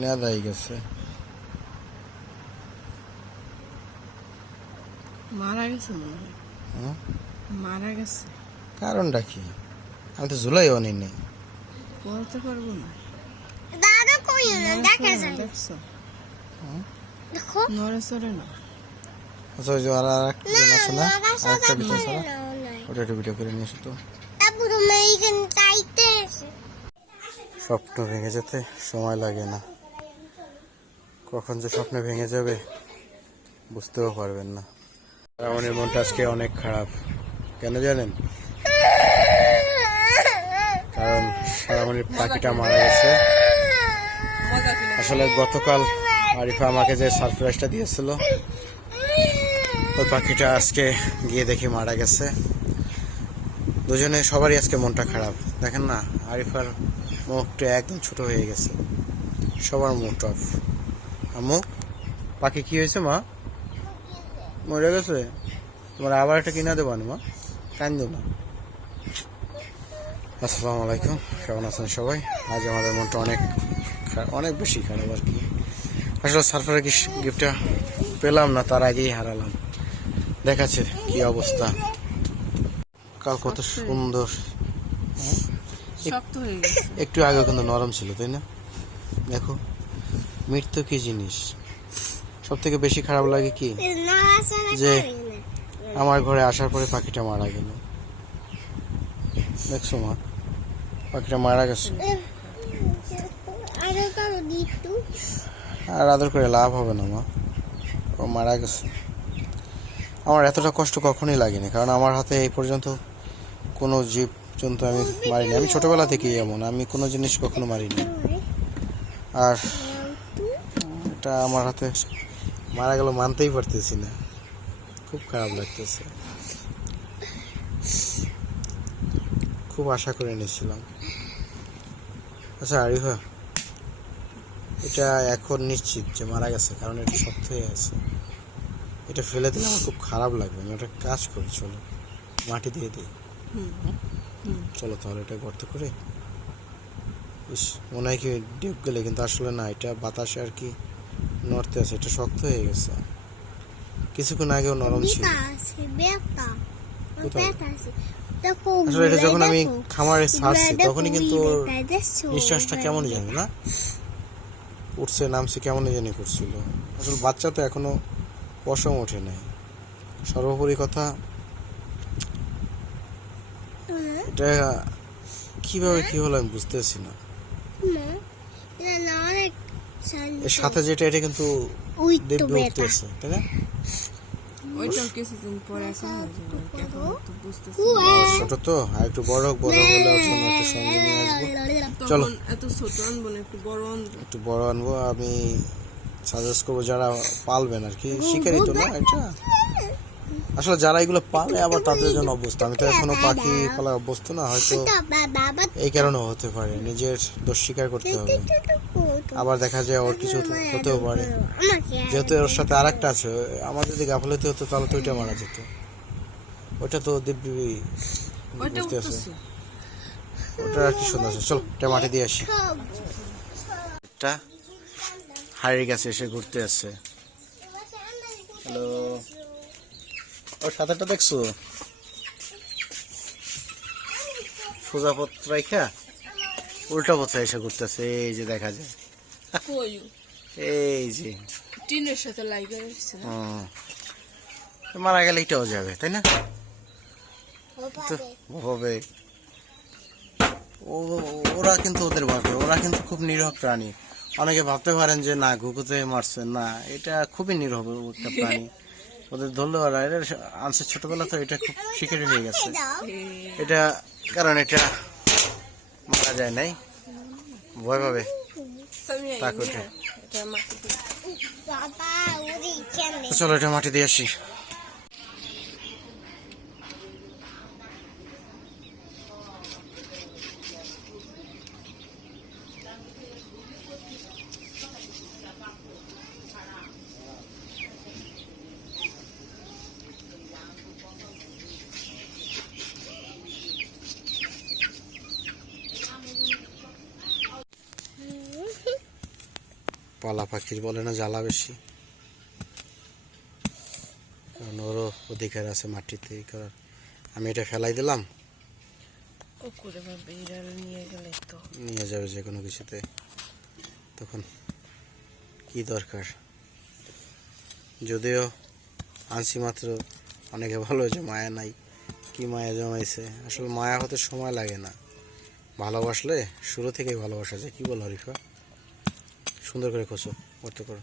নেদাই গেছে। মারা গেছে মনে হয়। হুম? মারা গেছে কারণটা কি? আমি তো জুলাইও আনি নাই। বলতে পারবো না। দাদা কই না দেখা যায় দেখছো দেখো নড়ে চড়ে না। আচ্ছা ওই যে আর একজন আছে না, আরেকটা ভিডিও আছে না, না ওটা একটু ভিডিও করে নিয়ে এসো তো। তারপর তুমি এইখানে চাইতে স্বপ্ন ভেঙে যেতে সময় লাগে না, কখন যে স্বপ্ন ভেঙে যাবে বুঝতেও পারবেন না। রামনের মনটা আজকে অনেক খারাপ, কেন জানেন? কারণ রামনের পাখিটা মারা গেছে। আসলে গতকাল আরিফা আমাকে যে সারপ্রাইজটা দিয়েছিল, ওই পাখিটা আজকে গিয়ে দেখি মারা গেছে। দুজনে সবারই আজকে মনটা খারাপ। দেখেন না, আরিফার মুখটা একদম ছোট হয়ে গেছে, সবার মুড অফ। আম্মু, পাখি কি হয়েছে মা? মরে গেছে? তোমার আবার একটা কিনা দেবো মা, কান্দো না। আসসালামু আলাইকুম, কেমন আছেন সবাই? আজ আমাদের মনটা অনেক বেশি খারাপ আর কি। আসলে সারপ্রাইজ গিফটটা পেলাম না, তার আগেই হারালাম। দেখাচ্ছে কি অবস্থা। কাল কত সুন্দর, শক্ত হয়ে গেছে। একটু আগে কিন্তু নরম ছিল, তাই না? দেখো, মৃত্যু কি জিনিস। সব থেকে বেশি খারাপ লাগে কি, যে আমার ঘরে আসার পরে পাখিটা মারা গেল। দেখছো মা, পাখিটা মারা গেছে। আর আদর করে লাভ হবে না মা, ও মারা গেছে। আমার এতটা কষ্ট কখনোই লাগেনি, কারণ আমার হাতে এই পর্যন্ত কোনো জীব জন্তু আমি মারিনি। আমি ছোটবেলা থেকেই এমন, আমি কোনো জিনিস কখনো মারিনি। আর এটা আমার হাতে মারা গেল, মানতেই পারতেছি না, খুব খারাপ লাগতেছে। খুব আশা করে নিয়েছিলাম। আচ্ছা আরিফা, এটা এখন নিশ্চিত যে মারা গেছে, কারণ এটা শক্ত হয়ে আছে। এটা ফেলে দিলে আমার খুব খারাপ লাগবে। আমি একটা কাজ করি, চলো মাটি দিয়ে দিই। চলো তাহলে এটা গর্ত করে, ইস মনে হয় কি ডিপ গেলে, কিন্তু আসলে না, এটা বাতাসে আর কি নড়তে আছে, এটা শক্ত হয়ে গেছে। কিছুক্ষণ আগেও নরম ছিল। আসলে এটা যখন আমি খামারে ছাড়ছি তখনই কিন্তু ওর নিঃশ্বাসটা কেমন জানি না, উঠছে নামছে কেমন জানি করছিল। আসলে বাচ্চা তো এখনো পশম ওঠে নাই। সর্বোপরি কথা, এটা কিভাবে কি হলো আমি বুঝতেছি না। এর সাথে যেটা, এটা কিন্তু দিব্যি উঠতেছে, তাই না? ওইটাও কিছুদিন পরে এখন হয়ে যাবে, এখন তো বুঝতেছি। ছোট তো, আর একটু বড় হলে ওর জন্য একটু সঙ্গে নিয়ে আসবো। চলো তখন এত ছোট আনবো না, একটু বড় আনবো। একটু বড় আনবো। আমি সাজেস্ট করবো যারা পালবেন আর কি, শিকারি তো না এটা, আসলে যারা এগুলো পালে আবার তাদের জন্য অভ্যস্ত। আমি তো এখনো পাখি পালার অভ্যস্ত না, হয়তো এই কারণেও হতে পারে। নিজের দোষ স্বীকার করতে হবে। আবার দেখা যায় ওর কিছু হতেও পারে, যেহেতু ওর সাথে আর একটা আছে। আমার যদি গাফলতি হতো তাহলে তো ওইটা মারা যেত। ওইটা তো দিব্যি বুঝতে আছে, ওটা আর কি সুন্দর আছে। চলো এটা মাটি দিয়ে আসি। এটা হাড়ির কাছে এসে ঘুরতে আসছে। হ্যালো, ওর সাঁতারটা দেখছো? সোজা পথ রাইখা উল্টা পথে এসে ঘুরতেছে, এই যে দেখা যায়, এই যে টিনের সাথে লাইগা রয়েছে না। মারা গেলে এটাও যাবে, তাই না? তো হবে। ওরা কিন্তু ওদের ভাবে, ওরা কিন্তু খুব নীরব প্রাণী। অনেকে ভাবতে পারেন যে না ঘুঘুতে মারছে, না, এটা খুবই নীরব একটা প্রাণী। ওদের ধরলে ওরা এটা আনছে ছোটবেলা, তো এটা খুব শিকারি হয়ে গেছে এটা, কারণ এটা মারা যায় নাই, ভয় পাবে তাক ওঠে। চলো এটা মাটি দিয়ে আসি। পালা পাখির বলে না জ্বালা বেশি, কারণ ওরও অধিকার আছে মাটিতে এই করার। আমি এটা ফেলাই দিলাম, কুকুরে বা বিড়াল নিয়ে গেলে তো নিয়ে যাবে যে কোনো কিছুতে, তখন কি দরকার। যদিও আনছি মাত্র, অনেকে ভালো হয়েছে মায়া নাই, কি মায়া জমাইছে। আসলে মায়া হতে সময় লাগে না, ভালোবাসলে শুরু থেকেই ভালোবাসা যায়। কি বলো হরিফা? সুন্দর করে খোঁচো, গর্ত করো,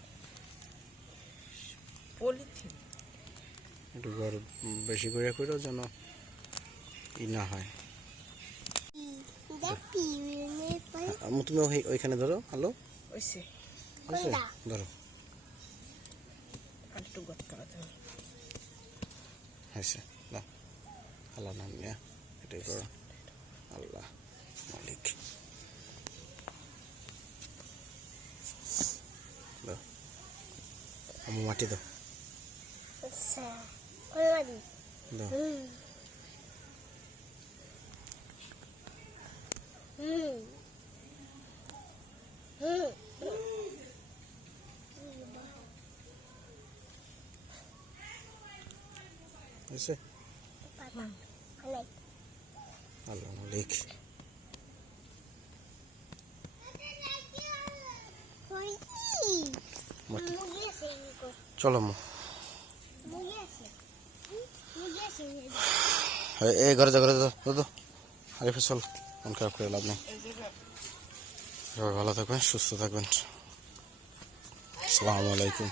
পলিথিন একটু বেশি করে করো যেন ই না হয়। তুমি ওইখানে ধরো, হ্যালো ওইসে আছে, ধরো, আর একটু গত করাতে হবে। হয়েছে, দাও, আল্লাহ নাম নিয়ে এটাই করো, আল্লাহ মালিক। দাও, আমার মাটি দাও, দাও। হয়েছে, আল্লাহ মালিক। মাটি চলো মা, এই ঘরে যা, ঘরে যা, তো আরিফা চল, মন খারাপ করে লাভ নেই। সবাই ভালো থাকবেন, সুস্থ থাকবেন। আসসালামু আলাইকুম।